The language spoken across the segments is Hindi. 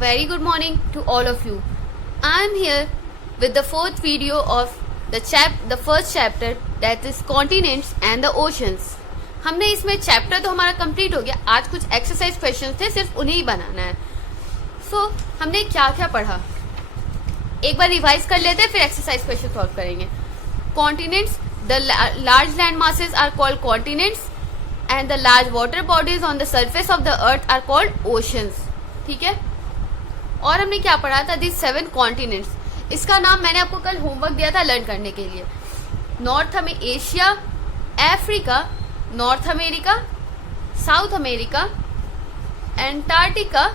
Very good morning to all of you. I am here with the fourth video of the first chapter, that is continents and the oceans. हमने इसमें चैप्टर तो हमारा कंप्लीट हो गया. आज कुछ एक्सरसाइज क्वेश्चंस थे, सिर्फ उन्हें ही बनाना है. सो हमने क्या क्या पढ़ा एक बार रिवाइज कर लेते हैं, फिर एक्सरसाइज क्वेश्चन सॉल्व करेंगे. Continents, the large land masses are called continents and the large water bodies on the surface of the earth are called oceans. ठीक है. और हमने क्या पढ़ा था, दिस 7 कॉन्टिनेंट्स. इसका नाम मैंने आपको कल होमवर्क दिया था लर्न करने के लिए. नॉर्थ में Asia, Africa, north America, south America, Antarctica,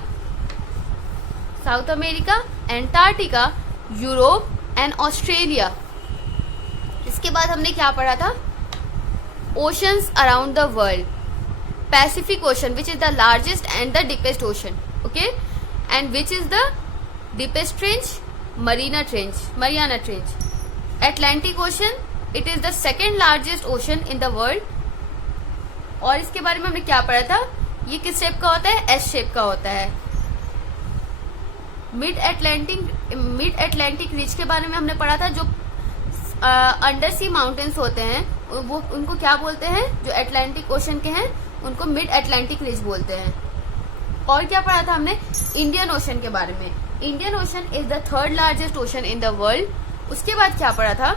south America, Antarctica, Europe and Australia. इसके बाद हमने क्या पढ़ा था, oceans around the world. Pacific ocean which is the largest and the deepest ocean. Okay. And which is the deepest trench? Mariana Trench. Atlantic Ocean, it is the second largest ocean in the world. और इसके बारे में हमने क्या पढ़ा था, ये किस शेप का होता है, एस शेप का होता है. मिड अटलांटिक रिज के बारे में हमने पढ़ा था. जो अंडर सी माउंटेन्स होते हैं वो उनको क्या बोलते हैं, जो अटलांटिक ओशन के हैं उनको मिड अटलांटिक रिज बोलते हैं. और क्या पढ़ा था हमने, इंडियन ओशन के बारे में. Indian ocean is the third largest ocean in the world. उसके बाद क्या पढ़ा था,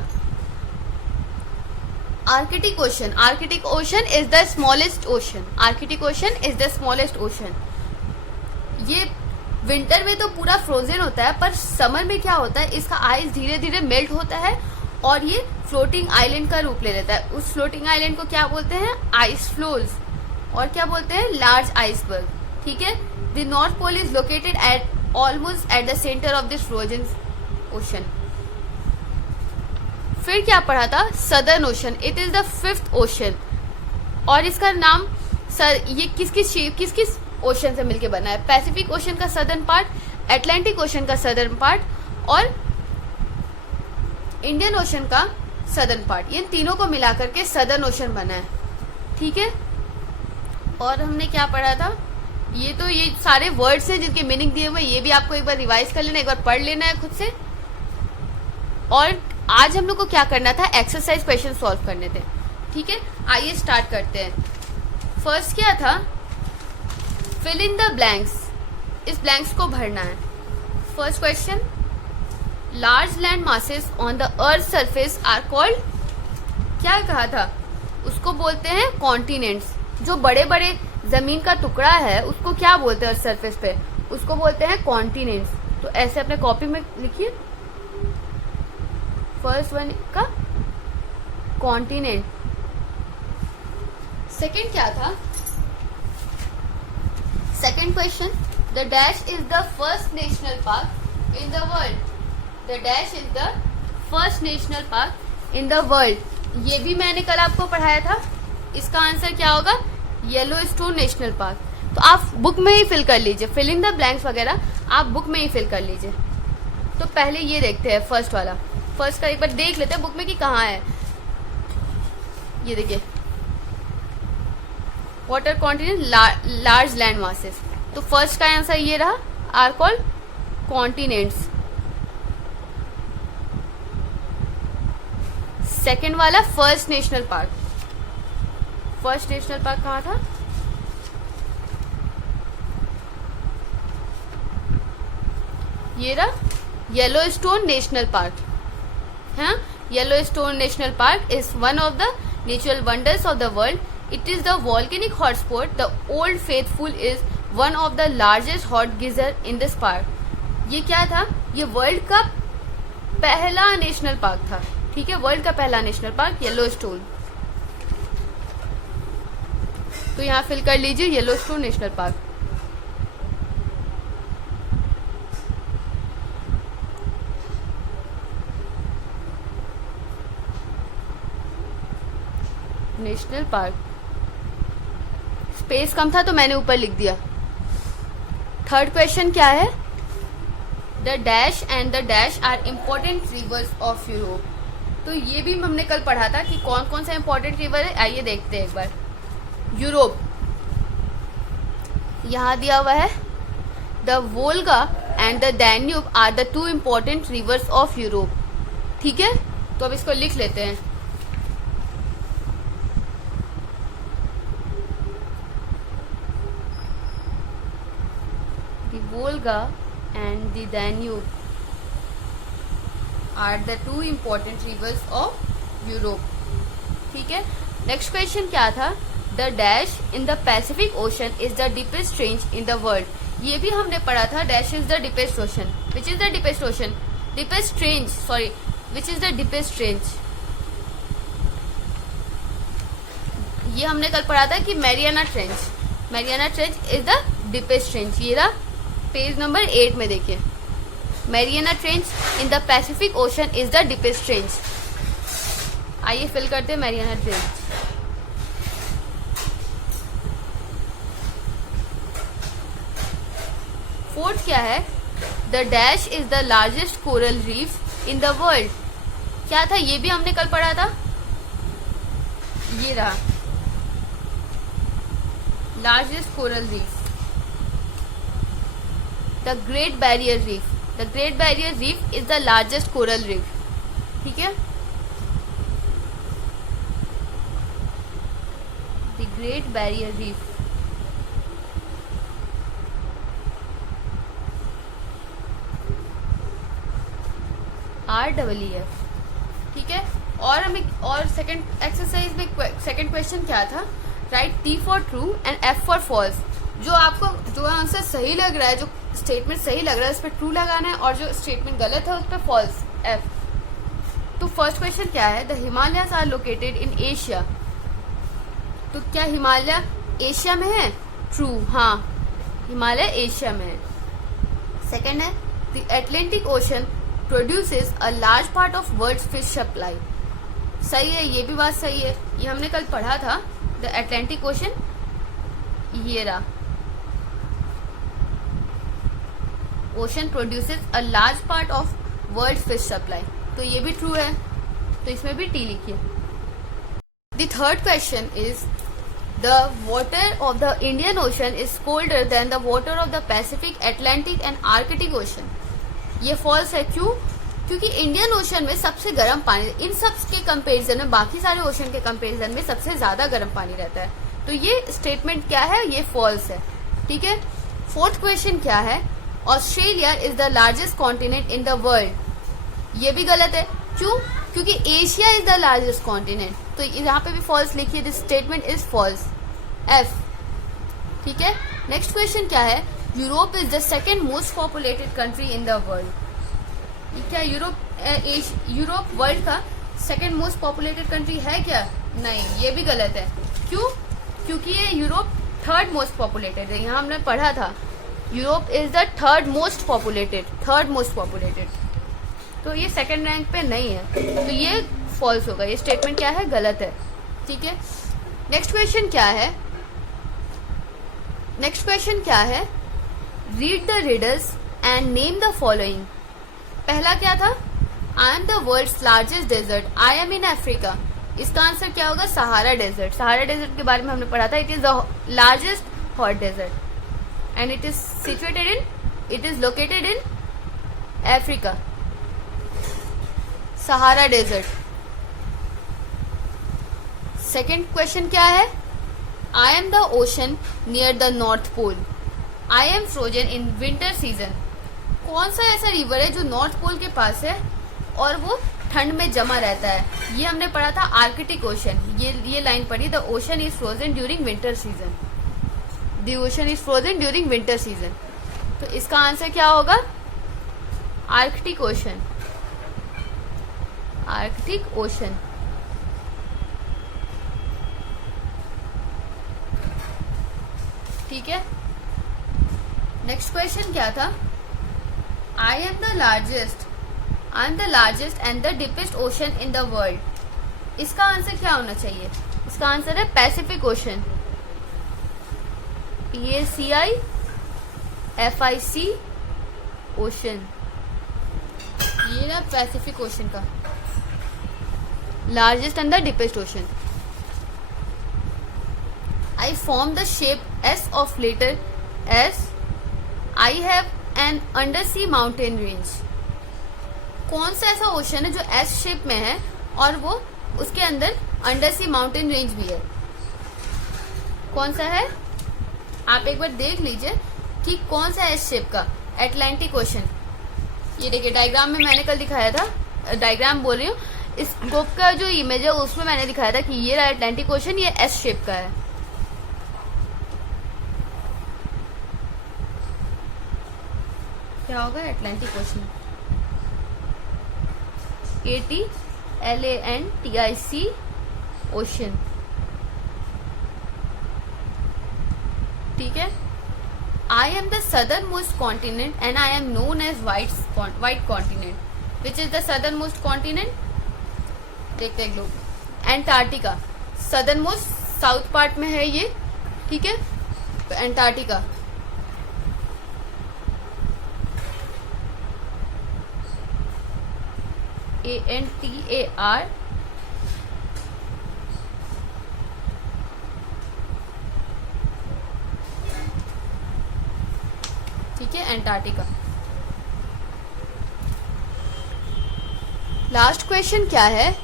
Arctic ocean. Arctic ocean is the smallest ocean. Arctic ocean is the smallest ocean. ये विंटर में तो पूरा फ्रोजन होता है, पर समर में क्या होता है, इसका आइस धीरे धीरे मेल्ट होता है और ये फ्लोटिंग आइलैंड का रूप ले लेता है. उस फ्लोटिंग आइलैंड को क्या बोलते हैं, आइस फ्लोज. और क्या बोलते हैं, लार्ज आइसबर्ग. ठीक है. The north pole is located at almost at the centre of this frozen ocean. फिर क्या पढ़ा था, southern ocean. It is the 5th ocean. और इसका नाम ये किस किस ओशन से मिलके बना है. पैसिफिक ओशन का सदर्न पार्ट, अटलांटिक ओशन का सदर्न पार्ट और इंडियन ओशन का सदर्न पार्ट. इन तीनों को मिलाकर के सदर्न ओशन बना है. ठीक है. और हमने क्या पढ़ा था, ये सारे वर्ड्स हैं जिनके मीनिंग दिए हुए, ये भी आपको एक बार रिवाइज कर लेना, एक बार पढ़ लेना है खुद से. और आज हम लोग को क्या करना था, एक्सरसाइज क्वेश्चन सॉल्व करने थे. ठीक है. आइए स्टार्ट करते हैं. फर्स्ट क्या था, फिल इन द ब्लैंक्स. इस ब्लैंक्स को भरना है. First question, large land masses on the earth surface are called, क्या कहा था, उसको बोलते हैं कॉन्टिनेंट्स. जो बड़े बड़े जमीन का टुकड़ा है उसको क्या बोलते हैं, सरफेस पे, उसको बोलते हैं कॉन्टिनेंट्स. तो ऐसे अपने कॉपी में लिखिए, फर्स्ट वन का कॉन्टिनेंट. सेकंड क्या था, second question, the dash is the first national park in the world. The dash is the first national park in the world. ये भी मैंने कल आपको पढ़ाया था. इसका आंसर क्या होगा, येलोस्टोन नेशनल पार्क. तो आप बुक में ही फिल कर लीजिए, फिल इन द ब्लैंक्स वगैरह आप बुक में ही फिल कर लीजिए. तो पहले ये देखते हैं फर्स्ट वाला. फर्स्ट का एक बार देख लेते हैं बुक में कि कहाँ है. ये देखिए, water continent, large land masses. तो फर्स्ट का आंसर ये रहा, आर कॉल्ड कॉन्टिनेंट्स. सेकेंड वाला first national park. First national park कहाँ था, ये रहा, येलोस्टोन नेशनल पार्क. हाँ, Yellowstone national park is one of the natural wonders of the world. It is the volcanic hotspot. The old faithful is one of the largest hot geyser in this park. ये क्या था, ये वर्ल्ड का पहला नेशनल पार्क था. ठीक है, वर्ल्ड का पहला नेशनल पार्क येलोस्टोन. तो यहाँ फिल कर लीजिए Yellowstone national park. National park, space कम था तो मैंने ऊपर लिख दिया. थर्ड क्वेश्चन क्या है, the dash and the dash are important rivers of Europe. तो ये भी हमने कल पढ़ा था कि कौन कौन सा इम्पोर्टेंट रिवर है. आइए देखते हैं एक बार. यूरोप यहाँ दिया हुआ है, the Volga and the Danube are the two important rivers of Europe. ठीक है, तो अब इसको लिख लेते हैं। The Volga and the Danube are the two important rivers of Europe. ठीक है, नेक्स्ट क्वेश्चन क्या था? The dash in the Pacific ocean is the deepest range in the world. ये भी हमने पढ़ा था, dash is the deepest ocean. Which is the deepest ocean? Deepest range, sorry, which is the deepest range? ये हमने कल पढ़ा था कि Mariana trench, Mariana trench is the deepest range. ये रहा पेज नंबर 8 में देखिए, Mariana trench in the Pacific ocean is the deepest range. आइए फिल करते हैं मैरियाना ट्रेंच। फोर्थ क्या है? The dash is the largest coral reef in the world. क्या था? ये भी हमने कल पढ़ा था, ये रहा largest coral reef, the great barrier reef. The great barrier reef is the largest coral reef. ठीक है, the great barrier reef REEF। ठीक है, और हमें और सेकंड एक्सरसाइज में सेकंड क्वेश्चन क्या था? Write T for true and F for false. जो आपको जो आंसर सही लग रहा है, जो स्टेटमेंट सही लग रहा है, उस पर ट्रू लगाना है, और जो स्टेटमेंट गलत है उस पर फॉल्स, F। तो फर्स्ट क्वेश्चन क्या है? The Himalayas are located in Asia. तो क्या हिमालय एशिया में है? ट्रू, हाँ, हिमालय एशिया में है। सेकंड है the Atlantic ocean produces a large part of world's fish supply. सही है, ये भी बात सही है, ये हमने कल पढ़ा था। द एटलांटिक ओशन, ये रहा, ocean produces a large part of world fish supply. तो ये भी ट्रू है, तो इसमें भी टी लिखिए। The third question is the water of the Indian ocean is colder than the water of the Pacific, Atlantic and Arctic ocean. ये फॉल्स है। क्यों? क्योंकि इंडियन ओशन में सबसे गर्म पानी, इन सब के कंपैरिजन में, बाकी सारे ओशन के कंपैरिजन में सबसे ज्यादा गर्म पानी रहता है। तो ये स्टेटमेंट क्या है? ये फॉल्स है। ठीक है, फोर्थ क्वेश्चन क्या है? Australia is the largest continent in the world. ये भी गलत है। क्यों? क्योंकि Asia is the largest continent. तो यहाँ पे भी फॉल्स लिखिए, this statement is false, F। ठीक है, नेक्स्ट क्वेश्चन क्या है? Europe is the second most populated country in the world. क्या यूरोप वर्ल्ड का सेकेंड मोस्ट पॉपुलेटेड कंट्री है क्या? नहीं, ये भी गलत है। क्यों? क्योंकि ये यूरोप थर्ड मोस्ट पॉपुलेटेड है। यहाँ हमने पढ़ा था Europe is the third most populated. तो ये सेकेंड रैंक पे नहीं है, तो ये फॉल्स होगा। ये स्टेटमेंट क्या है? गलत है। ठीक है, नेक्स्ट क्वेश्चन क्या है? Read the riddles and name the following. पहला क्या था? I am the world's largest desert, I am in Africa. इसका आंसर क्या होगा? Sahara desert. सहारा डेजर्ट के बारे में हमने पढ़ा था, it is the largest hot desert and it is located in Africa, Sahara desert. Second question क्या है? I am the ocean near the north pole, I am frozen in winter season. कौन सा ऐसा रिवर है जो नॉर्थ पोल के पास है और वो ठंड में जमा रहता है? ये हमने पढ़ा था आर्कटिक ओशन। ये लाइन पढ़ी, the ocean is frozen during winter season, the ocean is frozen during winter season. तो इसका आंसर क्या होगा? Arctic ocean, Arctic ocean. ठीक है, नेक्स्ट क्वेश्चन क्या था? I am the largest and the deepest ocean in the world. इसका आंसर क्या होना चाहिए? इसका आंसर है पैसिफिक ओशन, PACIFIC ओशन। ये ना पैसिफिक ओशन का largest and the deepest ocean. I form the shape S of letter S I have an under sea mountain range. कौन सा ऐसा ओशन है जो एस शेप में है और वो उसके अंदर अंडर सी माउंटेन रेंज भी है? कौन सा है? आप एक बार देख लीजिए कि कौन सा एस शेप का अटलांटिक ओशन। ये देखिए डायग्राम में मैंने कल दिखाया था, डायग्राम बोल रही हूँ, इस बुक का जो इमेज है उसमें मैंने दिखाया था कि ये रहा अटलांटिक ओशन, ये एस शेप का है। क्या होगा अटलांटिक ओशन? ATLANTIC ocean. ठीक है। I am the southernmost continent and I am known as white continent. Which is the southernmost continent? देखते हैं लोग। एंटार्क्टिका southernmost साउथ पार्ट में है ये, ठीक है। तो एंटार्क्टिका ANTAR ठीक है, एंटार्क्टिका। लास्ट क्वेश्चन क्या है?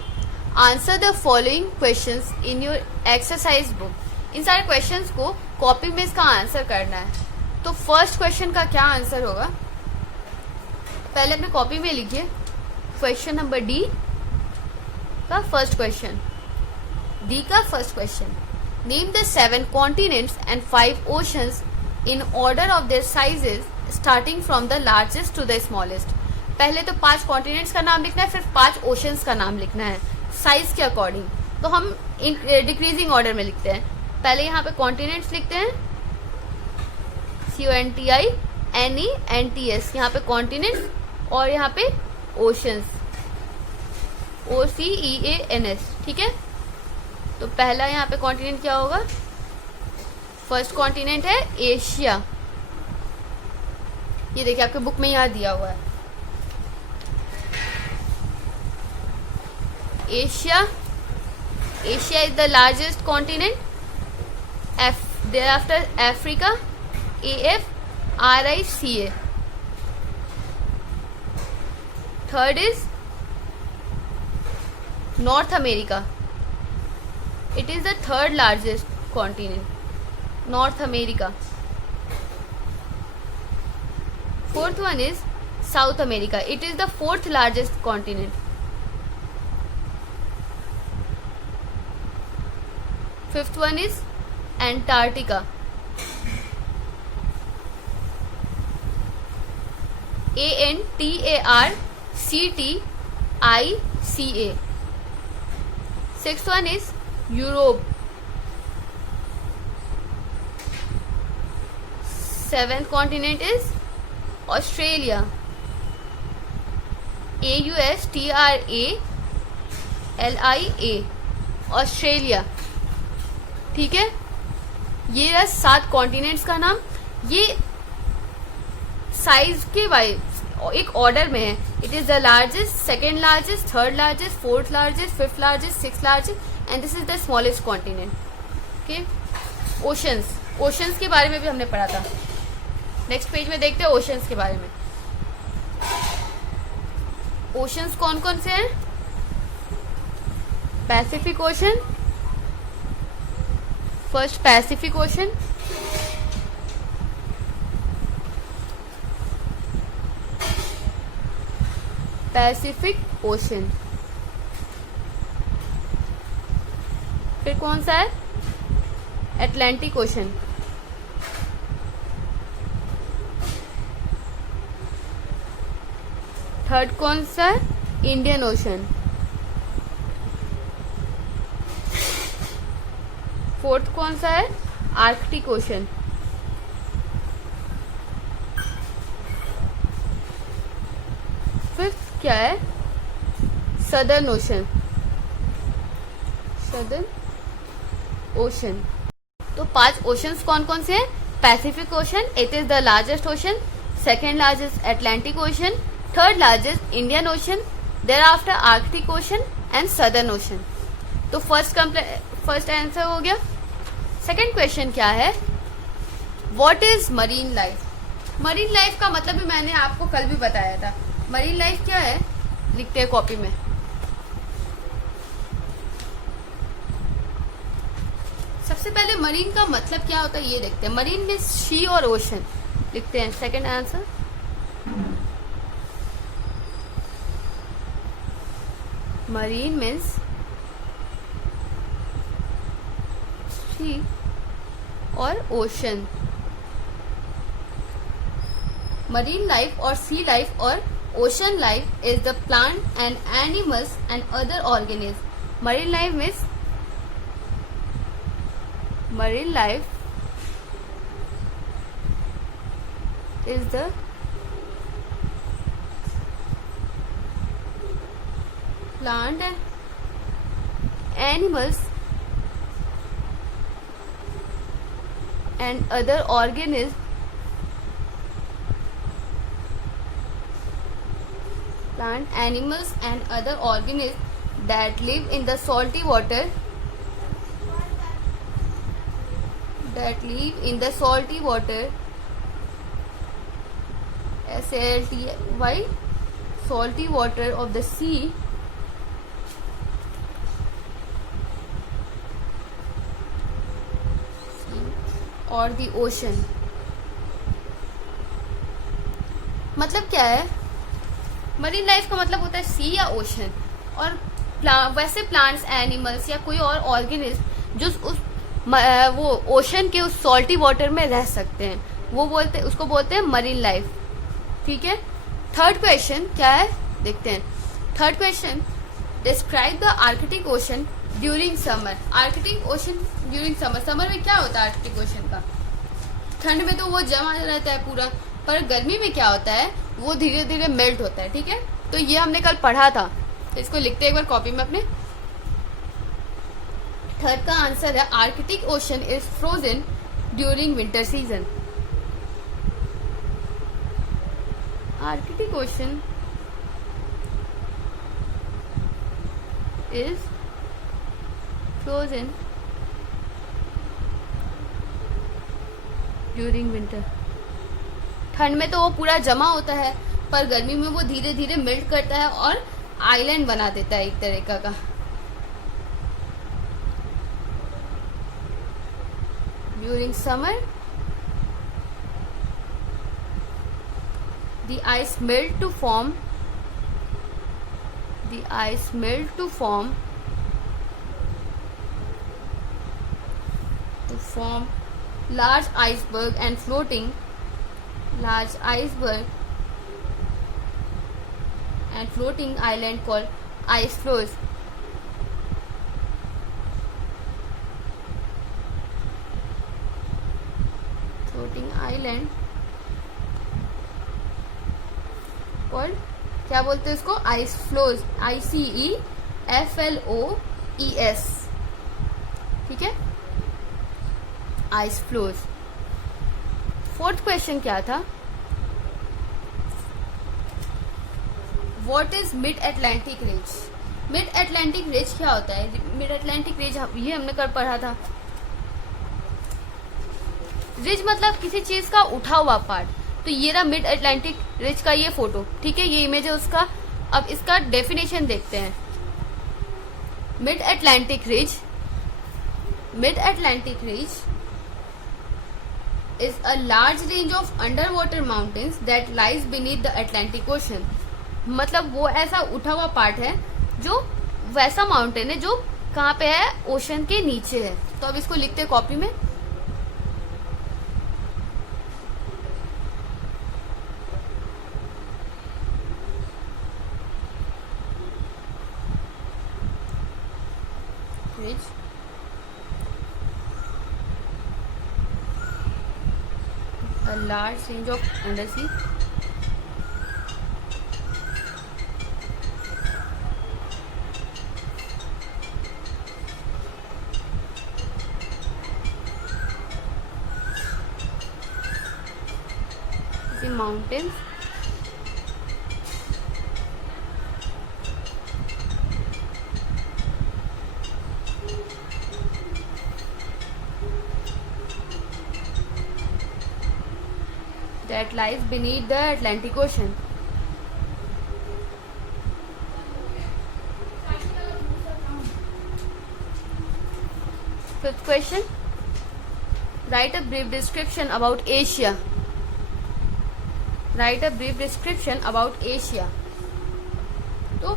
Answer the following questions in your exercise book. इन सारे क्वेश्चंस को कॉपी में इसका आंसर करना है। तो फर्स्ट क्वेश्चन का क्या आंसर होगा? पहले अपने कॉपी में लिखिए क्वेश्चन नंबर डी का फर्स्ट क्वेश्चन। डी का first question, name the 7 continents and 5 oceans in order of their sizes starting from the largest to the smallest. पहले तो 5 कॉन्टिनेंट्स का नाम लिखना है, फिर 5 ओशंस का नाम लिखना है साइज के अकॉर्डिंग। तो हम डिक्रीजिंग ऑर्डर में लिखते हैं। पहले यहाँ पे कॉन्टिनेंट्स लिखते हैं CONTINENTS, यहाँ पे कॉन्टिनेंट्स, और यहाँ पे ओशंस OCEANS, ठीक है। तो पहला यहाँ पे कॉन्टिनेंट क्या होगा? फर्स्ट कॉन्टिनेंट है एशिया। ये देखिए आपके बुक में यहाँ दिया हुआ है Asia. Asia is the largest continent. thereafter Africa, AFRICA. Third is North America. It is the third largest continent, North America. Fourth one is South America. It is the fourth largest continent. Fifth one is Antarctica. ANTARCTICA. Sixth one is Europe. Seventh continent is Australia. AUSTRALIA. Australia. ठीक है, ये रहा 7 कॉन्टिनेंट्स का नाम। ये साइज के वाइज एक ऑर्डर में है। It is the largest, second largest, third largest, fourth largest, fifth largest, six largest, and this is the smallest continent. Okay, oceans, oceans के बारे में भी हमने पढ़ा था। नेक्स्ट पेज में देखते हैं ओशंस के बारे में। ओशंस कौन कौन से हैं? Pacific ocean, first Pacific ocean, Pacific ocean. फिर कौन सा है? Atlantic ocean. थर्ड कौन सा है? Indian ocean. फोर्थ कौन सा है? Arctic ocean. फिफ्थ क्या है? Southern ocean, southern ocean. तो 5 ओशंस कौन कौन से हैं? Pacific ocean, it is the largest ocean. Second largest Atlantic ocean, third largest Indian ocean, thereafter Arctic ocean and southern ocean. तो फर्स्ट आंसर हो गया। सेकेंड क्वेश्चन क्या है? What is marine life? Marine life का मतलब भी मैंने आपको कल भी बताया था। मरीन लाइफ क्या है, लिखते हैं कॉपी में। सबसे पहले मरीन का मतलब क्या होता है ये देखते हैं। मरीन मीन्स सी और ओशन, लिखते हैं सेकंड आंसर। मरीन मीन्स सी और ओशन। मरीन लाइफ और सी लाइफ और ocean life is the plant and animals and other organism. Marine life means marine life is the plant and animals and other organisms that live in the salty water SALTY, salty water of the sea or the ocean। मतलब क्या है, मरीन लाइफ का मतलब होता है सी या ओशन, और वैसे प्लांट्स, एनिमल्स या कोई और ऑर्गेनिज्म जो उस वो ओशन के उस सॉल्टी वाटर में रह सकते हैं, वो उसको बोलते हैं मरीन लाइफ। ठीक है। थर्ड क्वेश्चन क्या है देखते हैं। Third question, describe the Arctic ocean during summer. Arctic ocean during summer, summer में क्या होता है आर्कटिक ओशन का? ठंड में तो वो जमा रहता है पूरा, पर गर्मी में क्या होता है, वो धीरे धीरे मेल्ट होता है। ठीक है, तो ये हमने कल पढ़ा था, तो इसको लिखते हैं एक बार कॉपी में अपने। थर्ड का आंसर है Arctic ocean is frozen during winter season. Arctic ocean is frozen during winter. ठंड में तो वो पूरा जमा होता है, पर गर्मी में वो धीरे धीरे मेल्ट करता है और आइलैंड बना देता है एक तरीका का। During summer, the ice melt to form large iceberg and floating island called ice floes। Island और क्या बोलते हैं इसको, आइस फ्लोज, ICEFLOES। ठीक है, आइस फ्लोज। फोर्थ क्वेश्चन क्या था, what is mid Atlantic ridge. Mid Atlantic ridge क्या होता है? मिड अटलांटिक रिज ये हमने कल पढ़ा था। रिज मतलब किसी चीज का उठा हुआ पार्ट। तो ये रहा मिड अटलांटिक रिज का ये फोटो। ठीक है, ये इमेज है उसका। अब इसका डेफिनेशन देखते हैं। Mid Atlantic ridge is a large range of under water mountains that lies beneath the Atlantic ocean. मतलब वो ऐसा उठा हुआ पार्ट है, जो वैसा माउंटेन है जो कहाँ पे है, ओशन के नीचे है। तो अब इसको लिखते हैं कॉपी में। A large range of undersea mountains that lies beneath the Atlantic Ocean. Fifth question. Write a brief description about Asia. Write a brief description about Asia. तो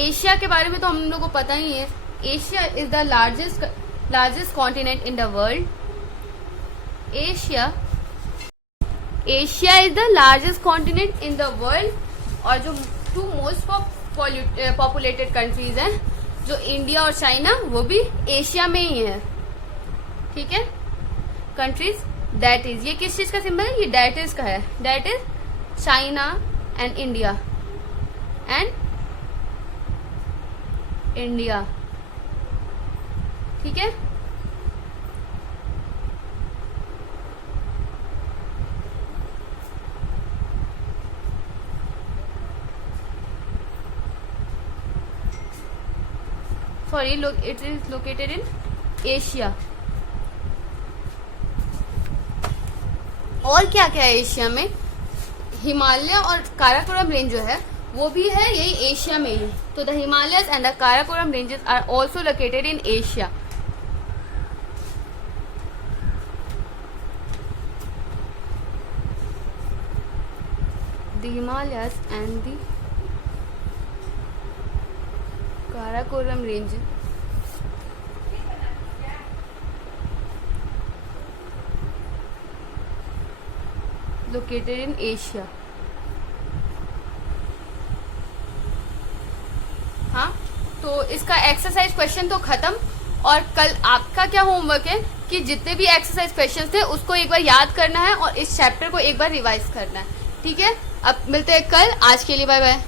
एशिया के बारे में तो हम लोग को पता ही है. Asia is the largest continent in the world. Asia is the largest continent in the world. और जो 2 मोस्ट पॉपुलेटेड कंट्रीज हैं, जो इंडिया और चाइना, वो भी एशिया में ही है. ठीक है. कंट्रीज दैट इज, ये किस चीज का सिंबल है? ये दैट इज का है. That is China and India ठीक है. Sorry, it is located in Asia. और क्या क्या है एशिया में? हिमालय और काराकोरम रेंज जो है वो भी है यही एशिया में ही. तो the Himalayas and the Karakoram ranges are also located in Asia. The Himalayas and the Karakoram range located in Asia. हाँ, तो इसका एक्सरसाइज क्वेश्चन तो खत्म. और कल आपका क्या होमवर्क है कि जितने भी एक्सरसाइज क्वेश्चन थे उसको एक बार याद करना है और इस चैप्टर को एक बार रिवाइज करना है. ठीक है. अब मिलते हैं कल. आज के लिए बाय बाय.